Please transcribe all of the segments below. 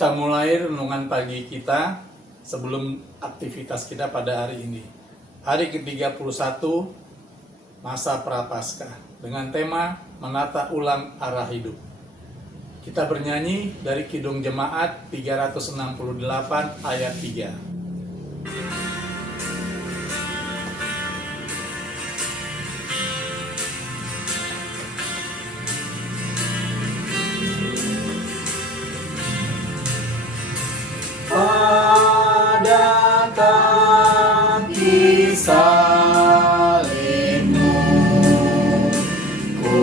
kita mulai renungan pagi kita sebelum aktivitas kita pada hari ini. Hari ke-31 masa Prapaskah dengan tema menata ulang arah hidup. Kita bernyanyi dari Kidung Jemaat 368 ayat 3. Pada kaki salibmu, ku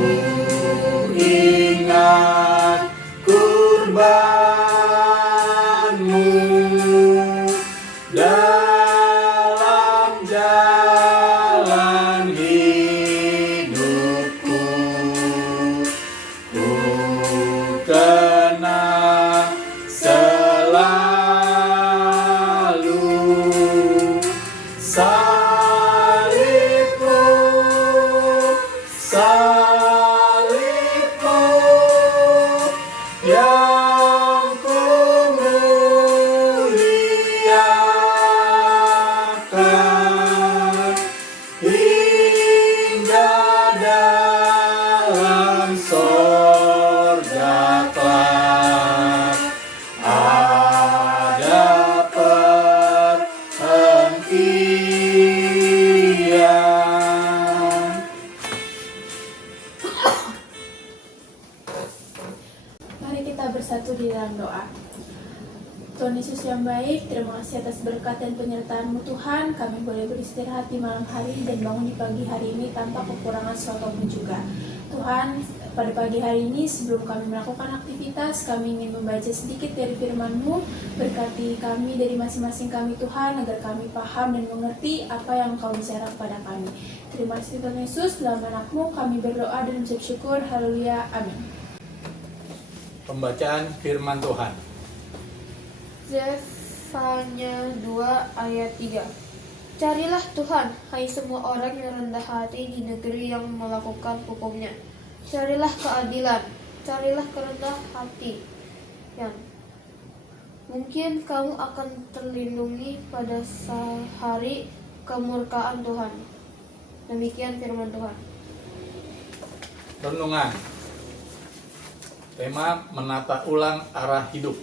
ingat kurbanmu dalam jalan hidupku. Ku kenang salibmu yang ku muliakan hingga dalam sorga kelak ada perhentian. Mari kita bersatu di dalam doa. Tuhan Yesus yang baik, terima kasih atas berkat dan penyertaan-Mu Tuhan. Kami boleh beristirahat di malam hari dan bangun di pagi hari ini tanpa kekurangan suatu pun juga. Tuhan, pada pagi hari ini sebelum kami melakukan aktivitas, kami ingin membaca sedikit dari firman-Mu. Berkati kami dari masing-masing kami Tuhan, agar kami paham dan mengerti apa yang Engkau bicara kepada kami. Terima kasih Tuhan Yesus, dalam nama-Mu kami berdoa dan mengucap syukur. Haleluya, amin. Pembacaan firman Tuhan. Zefanya 2 ayat 3. Carilah Tuhan, hai semua orang yang rendah hati di negeri yang melakukan hukumnya. Carilah keadilan, carilah kerendah hati. Yang mungkin kamu akan terlindungi pada hari kemurkaan Tuhan. Demikian firman Tuhan. Renungan. Tema menata ulang arah hidup.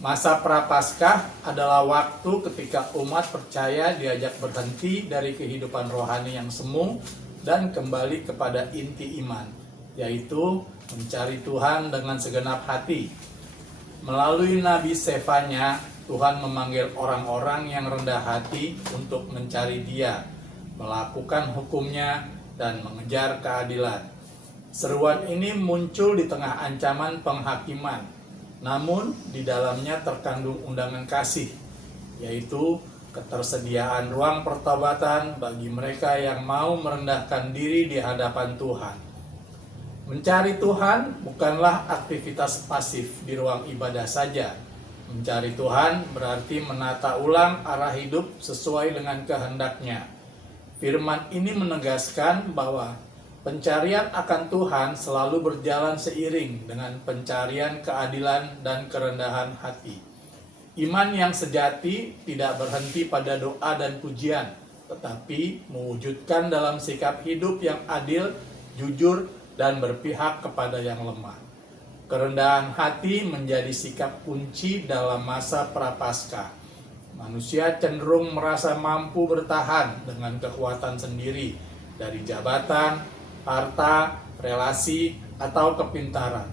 Masa Prapaskah adalah waktu ketika umat percaya diajak berhenti dari kehidupan rohani yang semu dan kembali kepada inti iman, yaitu mencari Tuhan dengan segenap hati. Melalui Nabi Zefanya, Tuhan memanggil orang-orang yang rendah hati untuk mencari Dia, melakukan hukumnya, dan mengejar keadilan. Seruan ini muncul di tengah ancaman penghakiman, namun di dalamnya terkandung undangan kasih, yaitu ketersediaan ruang pertobatan bagi mereka yang mau merendahkan diri di hadapan Tuhan. Mencari Tuhan bukanlah aktivitas pasif di ruang ibadah saja. Mencari Tuhan berarti menata ulang arah hidup sesuai dengan kehendak-Nya. Firman ini menegaskan bahwa pencarian akan Tuhan selalu berjalan seiring dengan pencarian keadilan dan kerendahan hati. Iman yang sejati tidak berhenti pada doa dan pujian, tetapi mewujudkan dalam sikap hidup yang adil, jujur, dan berpihak kepada yang lemah. Kerendahan hati menjadi sikap kunci dalam masa Prapaskah. Manusia cenderung merasa mampu bertahan dengan kekuatan sendiri dari jabatan, harta, relasi, atau kepintaran.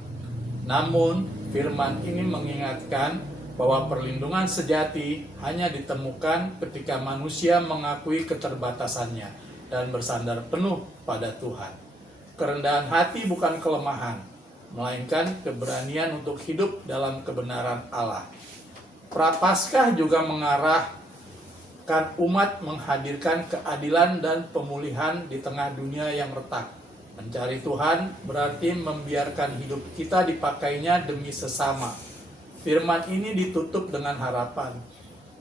Namun, firman ini mengingatkan bahwa perlindungan sejati hanya ditemukan ketika manusia mengakui keterbatasannya dan bersandar penuh pada Tuhan. Kerendahan hati bukan kelemahan, melainkan keberanian untuk hidup dalam kebenaran Allah. Prapaskah juga mengarahkan umat menghadirkan keadilan dan pemulihan di tengah dunia yang retak. Mencari Tuhan berarti membiarkan hidup kita dipakainya demi sesama. Firman ini ditutup dengan harapan.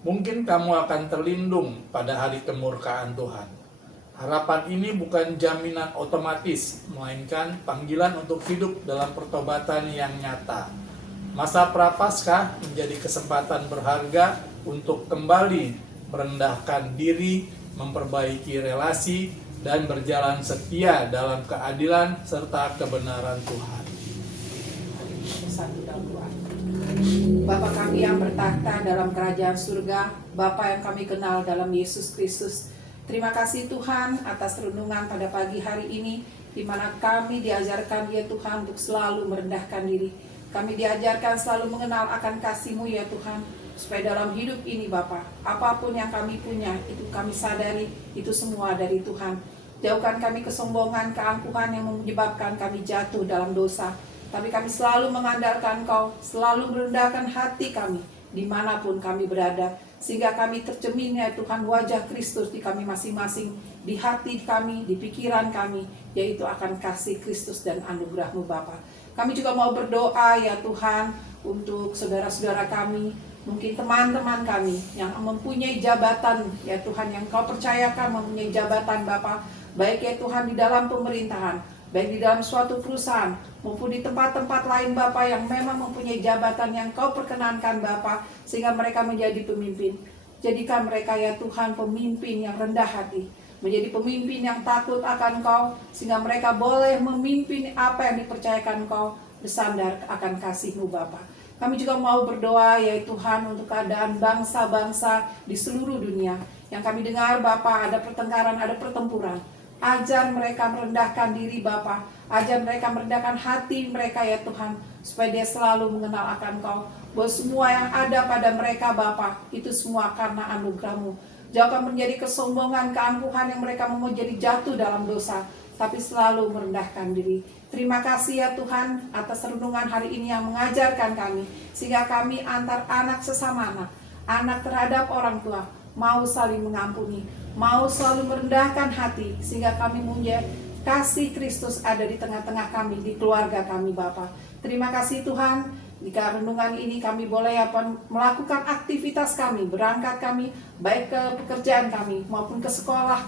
Mungkin kamu akan terlindung pada hari kemurkaan Tuhan. Harapan ini bukan jaminan otomatis, melainkan panggilan untuk hidup dalam pertobatan yang nyata. Masa Prapaskah menjadi kesempatan berharga untuk kembali merendahkan diri, memperbaiki relasi, dan berjalan setia dalam keadilan serta kebenaran Tuhan. Satu dan dua. Bapa kami yang bertahta dalam kerajaan surga, Bapa yang kami kenal dalam Yesus Kristus, terima kasih Tuhan atas renungan pada pagi hari ini, di mana kami diajarkan ya Tuhan untuk selalu merendahkan diri. Kami diajarkan selalu mengenal akan kasih-Mu ya Tuhan, supaya dalam hidup ini Bapa, apapun yang kami punya, itu kami sadari, itu semua dari Tuhan. Jauhkan kami kesombongan, keangkuhan yang menyebabkan kami jatuh dalam dosa. Tapi kami selalu mengandalkan Kau, selalu merendahkan hati kami, dimanapun kami berada. Sehingga kami tercermin ya Tuhan wajah Kristus di kami masing-masing, di hati kami, di pikiran kami, yaitu akan kasih Kristus dan anugerah-Mu Bapa. Kami juga mau berdoa ya Tuhan, untuk saudara-saudara kami, mungkin teman-teman kami yang mempunyai jabatan ya Tuhan, yang Kau percayakan mempunyai jabatan Bapa, baik ya Tuhan di dalam pemerintahan, baik di dalam suatu perusahaan, maupun di tempat-tempat lain Bapa yang memang mempunyai jabatan yang Kau perkenankan Bapa, sehingga mereka menjadi pemimpin. Jadikan mereka ya Tuhan pemimpin yang rendah hati, menjadi pemimpin yang takut akan Kau, sehingga mereka boleh memimpin apa yang dipercayakan Kau, bersandar akan kasih-Mu Bapa. Kami juga mau berdoa ya Tuhan untuk keadaan bangsa-bangsa di seluruh dunia, yang kami dengar Bapa ada pertengkaran, ada pertempuran. Ajar mereka merendahkan diri Bapa, ajar mereka merendahkan hati mereka ya Tuhan, supaya dia selalu mengenal akan Kau, bahwa semua yang ada pada mereka Bapa, itu semua karena anugerah-Mu. Jauhkan menjadi kesombongan, keangkuhan yang mereka mau jadi jatuh dalam dosa, tapi selalu merendahkan diri. Terima kasih ya Tuhan atas renungan hari ini yang mengajarkan kami, sehingga kami antar anak sesama anak terhadap orang tua, mau saling mengampuni, mau selalu merendahkan hati, sehingga kami punya kasih Kristus ada di tengah-tengah kami, di keluarga kami Bapa. Terima kasih Tuhan, jika renungan ini kami boleh melakukan aktivitas kami, berangkat kami, baik ke pekerjaan kami, maupun ke sekolah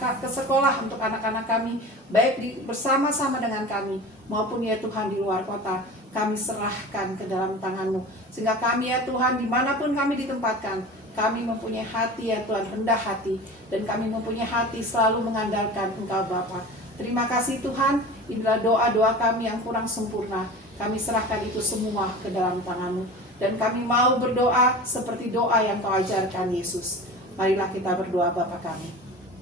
untuk anak-anak kami, baik bersama-sama dengan kami, maupun ya Tuhan di luar kota, kami serahkan ke dalam tangan-Mu. Sehingga kami ya Tuhan, dimanapun kami ditempatkan, kami mempunyai hati ya Tuhan, rendah hati, dan kami mempunyai hati selalu mengandalkan Engkau Bapa. Terima kasih Tuhan, inilah doa-doa kami yang kurang sempurna. Kami serahkan itu semua ke dalam tangan-Mu. Dan kami mau berdoa seperti doa yang Kau ajarkan Yesus. Marilah kita berdoa Bapa kami.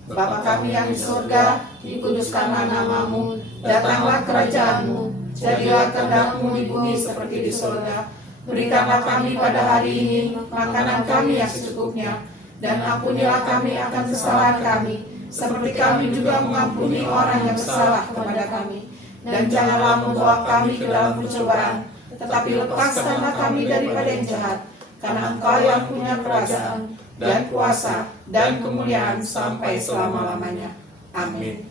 Bapa kami yang di surga, dikuduskanlah nama-Mu, datanglah kerajaan-Mu, jadilah kehendak-Mu di bumi seperti di surga. Berikanlah kami pada hari ini makanan kami yang secukupnya, dan ampunilah kami akan kesalahan kami, seperti kami juga mengampuni orang yang bersalah kepada kami. Dan janganlah membawa kami ke dalam percobaan, tetapi lepaskanlah kami daripada yang jahat, karena Engkau yang punya kerajaan, dan kuasa, dan kemuliaan sampai selama-lamanya. Amin.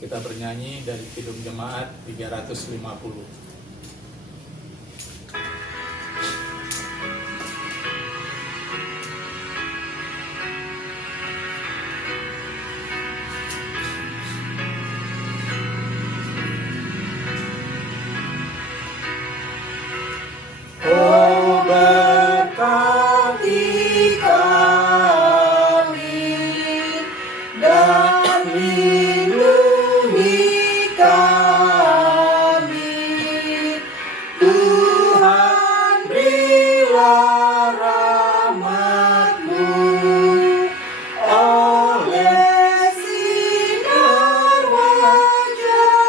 Kita bernyanyi dari Kidung Jemaat 350. Oh berkati kami dan lindungi kami, Tuhan berilah rahmat-Mu oleh sinar wajah-Mu.